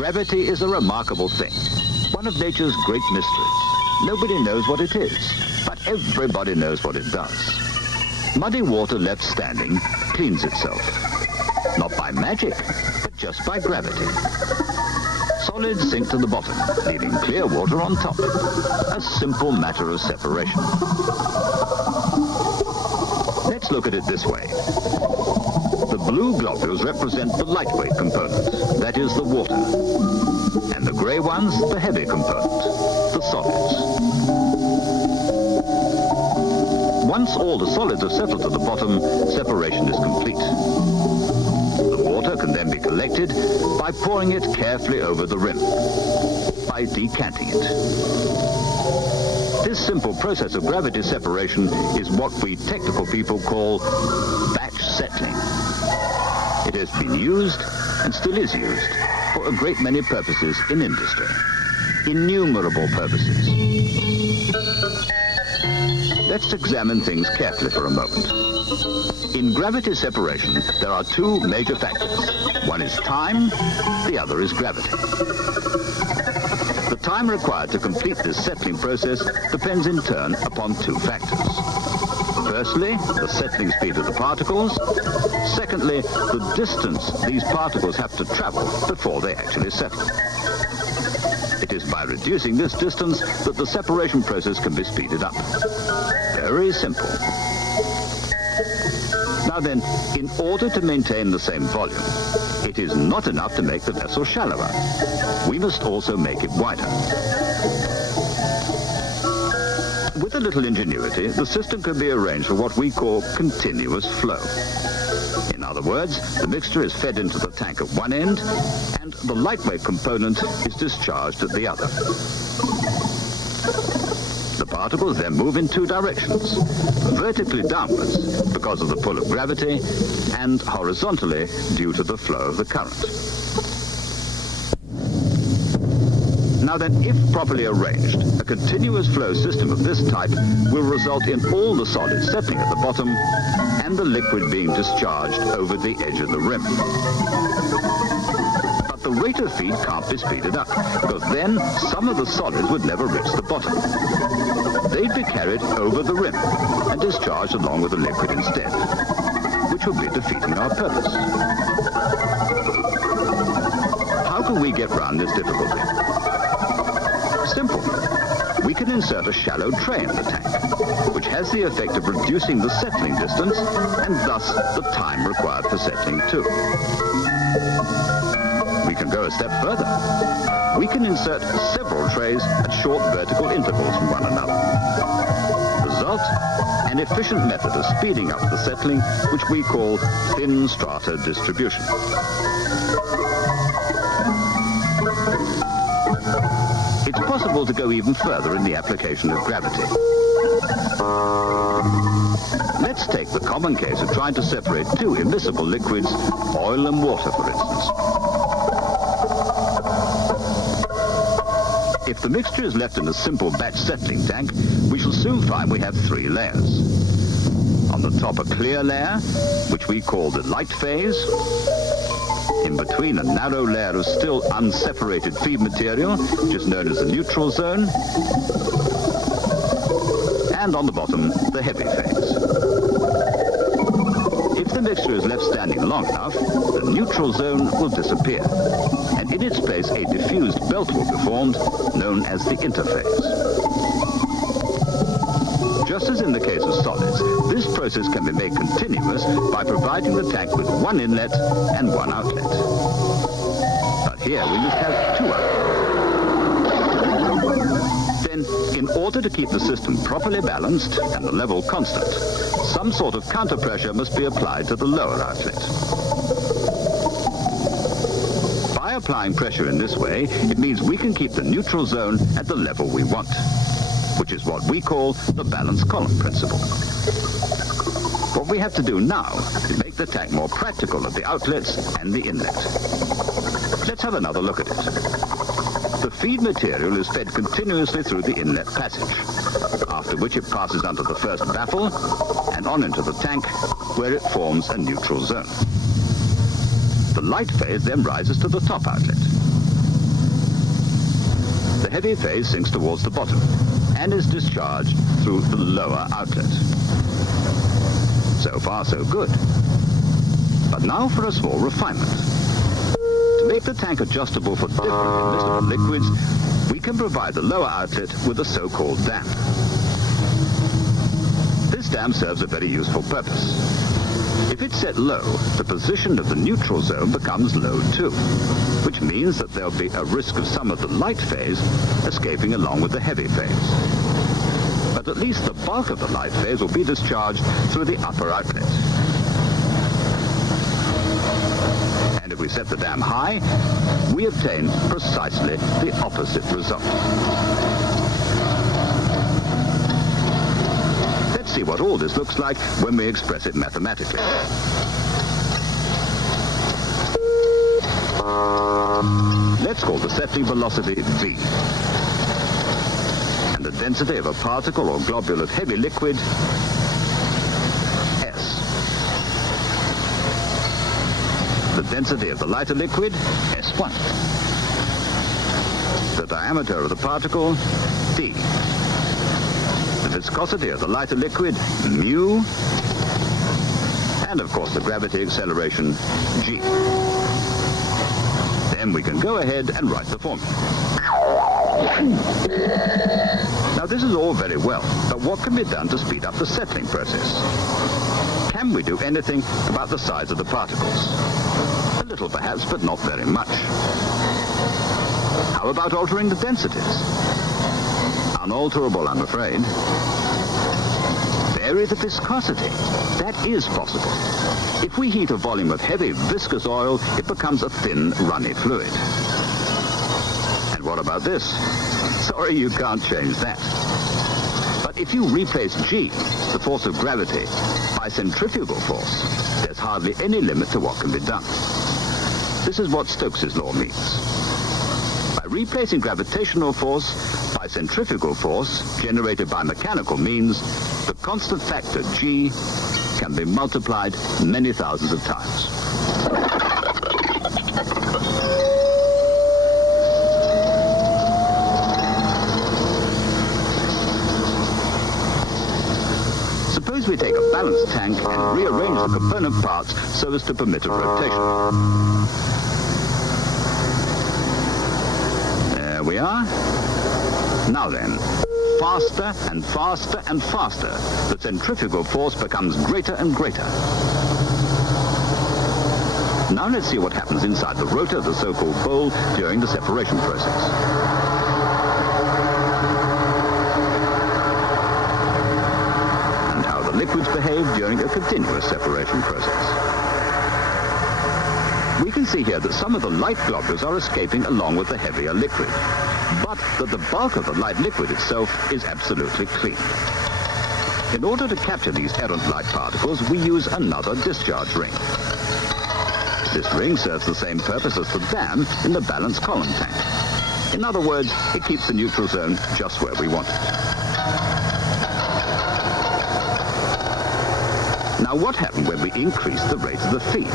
Gravity is a remarkable thing, one of nature's great mysteries. Nobody knows what it is, but everybody knows what it does. Muddy water left standing cleans itself, not by magic, but just by gravity. Solids sink to the bottom, leaving clear water on top. A simple matter of separation. Let's look at it this way. The blue globules represent the lightweight component, that is the water. And the grey ones, the heavy component, the solids. Once all the solids are settled to the bottom, separation is complete. The water can then be collected by pouring it carefully over the rim, by decanting it. This simple process of gravity separation is what we technical people call batch settling. It has been used, and still is used, for a great many purposes in industry. Innumerable purposes. Let's examine things carefully for a moment. In gravity separation, there are two major factors. One is time, the other is gravity. The time required to complete this settling process depends in turn upon two factors. Firstly, the settling speed of the particles. Secondly, the distance these particles have to travel before they actually settle. It is by reducing this distance that the separation process can be speeded up. Very simple. Now then, in order to maintain the same volume, it is not enough to make the vessel shallower. We must also make it wider. With a little ingenuity, the system can be arranged for what we call continuous flow. In other words, the mixture is fed into the tank at one end, and the lightweight component is discharged at the other. The particles then move in two directions, vertically downwards because of the pull of gravity, and horizontally due to the flow of the current. Now then, if properly arranged, a continuous flow system of this type will result in all the solids settling at the bottom and the liquid being discharged over the edge of the rim. But the rate of feed can't be speeded up, because then some of the solids would never reach the bottom. They'd be carried over the rim and discharged along with the liquid instead, which would be defeating our purpose. How can we get round this difficulty? Simple. We can insert a shallow tray in the tank, which has the effect of reducing the settling distance and thus the time required for settling too. We can go a step further. We can insert several trays at short vertical intervals from one another. Result, an efficient method of speeding up the settling, which we call thin strata distribution. It's possible to go even further in the application of gravity. Let's take the common case of trying to separate two immiscible liquids, oil and water, for instance. If the mixture is left in a simple batch settling tank, we shall soon find we have three layers. On the top, a clear layer, which we call the light phase. In between, a narrow layer of still unseparated feed material, which is known as the neutral zone. And on the bottom, the heavy phase. If the mixture is left standing long enough, the neutral zone will disappear, and in its place a diffused belt will be formed, known as the interphase. Just as in the case of solids, this process can be made continuous by providing the tank with one inlet and one outlet. But here we must have two outlets. Then, in order to keep the system properly balanced and the level constant, some sort of counterpressure must be applied to the lower outlet. By applying pressure in this way, it means we can keep the neutral zone at the level we want, which is what we call the balanced column principle. What we have to do now is make the tank more practical at the outlets and the inlet. Let's have another look at it. The feed material is fed continuously through the inlet passage, after which it passes under the first baffle and on into the tank, where it forms a neutral zone. The light phase then rises to the top outlet. the heavy phase sinks towards the bottom and is discharged through the lower outlet. So far, so good. But now for a small refinement. To make the tank adjustable for different immiscible liquids, we can provide the lower outlet with a so-called dam. This dam serves a very useful purpose. If it's set low, the position of the neutral zone becomes low too, which means that there'll be a risk of some of the light phase escaping along with the heavy phase. But at least the bulk of the light phase will be discharged through the upper outlet. And if we set the dam high, we obtain precisely the opposite result. Let's see what all this looks like when we express it mathematically. Let's call the settling velocity V, and the density of a particle or globule of heavy liquid S. The density of the lighter liquid S1. The diameter of the particle D. The viscosity of the lighter liquid mu, and of course the gravity acceleration G. Then we can go ahead and write the formula. Now this is all very well, but what can be done to speed up the settling process? Can we do anything about the size of the particles? A little perhaps, but not very much. How about altering the densities? Unalterable, I'm afraid. Vary the viscosity. That is possible. If we heat a volume of heavy viscous oil, it becomes a thin, runny fluid. And what about this? Sorry, you can't change that. But if you replace G, the force of gravity, by centrifugal force, there's hardly any limit to what can be done. This is what Stokes' law means. By replacing gravitational force by centrifugal force generated by mechanical means, the constant factor G can be multiplied many thousands of times. Suppose we take a balanced tank and rearrange the component parts so as to permit a rotation. There we are. Now then, faster and faster and faster, the centrifugal force becomes greater and greater. Now let's see what happens inside the rotor, the so-called bowl, during the separation process. And how the liquids behave during a continuous separation process. We can see here that some of the light globules are escaping along with the heavier liquid, but that the bulk of the light liquid itself is absolutely clean. In order to capture these errant light particles, we use another discharge ring. This ring serves the same purpose as the dam in the balanced column tank. In other words, it keeps the neutral zone just where we want it. Now, what happened when we increased the rate of the feed?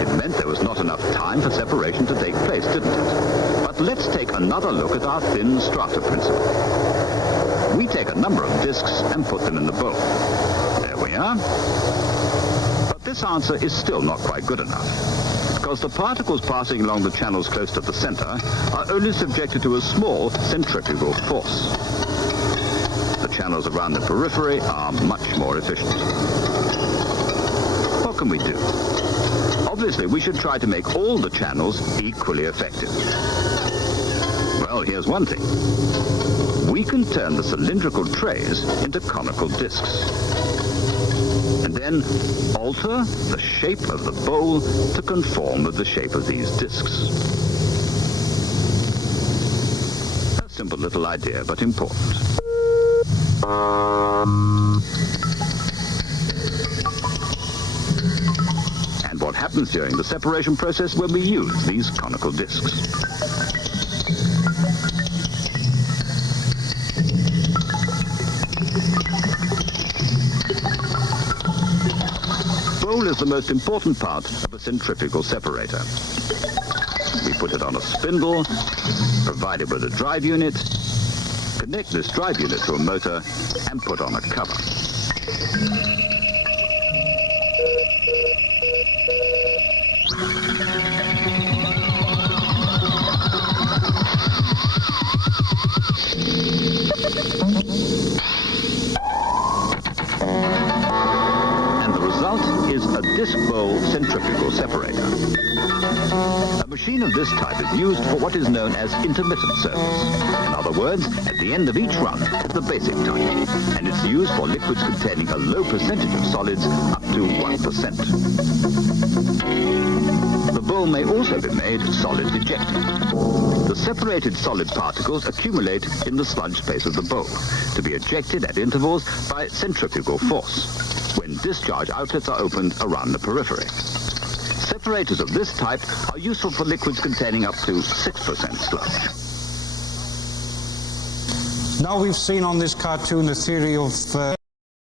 It meant there was not enough time for separation to take place, didn't it? But let's take another look at our thin strata principle. We take a number of discs and put them in the bowl. There we are. But this answer is still not quite good enough, because the particles passing along the channels close to the center are only subjected to a small centrifugal force. The channels around the periphery are much more efficient. What can we do? Obviously, we should try to make all the channels equally effective. Well, here's one thing. We can turn the cylindrical trays into conical discs, and then alter the shape of the bowl to conform with the shape of these discs. A simple little idea, but important. And what happens during the separation process when we use these conical discs? Bowl is the most important part of a centrifugal separator. We put it on a spindle, provided with a drive unit, connect this drive unit to a motor, and put on a cover. Is a disc bowl centrifugal separator. A machine of this type is used for what is known as intermittent service. In other words, at the end of each run, the basic type. And it's used for liquids containing a low percentage of solids, up to 1%. The bowl may also be made solid ejected. The separated solid particles accumulate in the sludge space of the bowl, to be ejected at intervals by centrifugal force, when discharge outlets are opened around the periphery. Separators of this type are useful for liquids containing up to 6% sludge. Now we've seen on this cartoon the theory of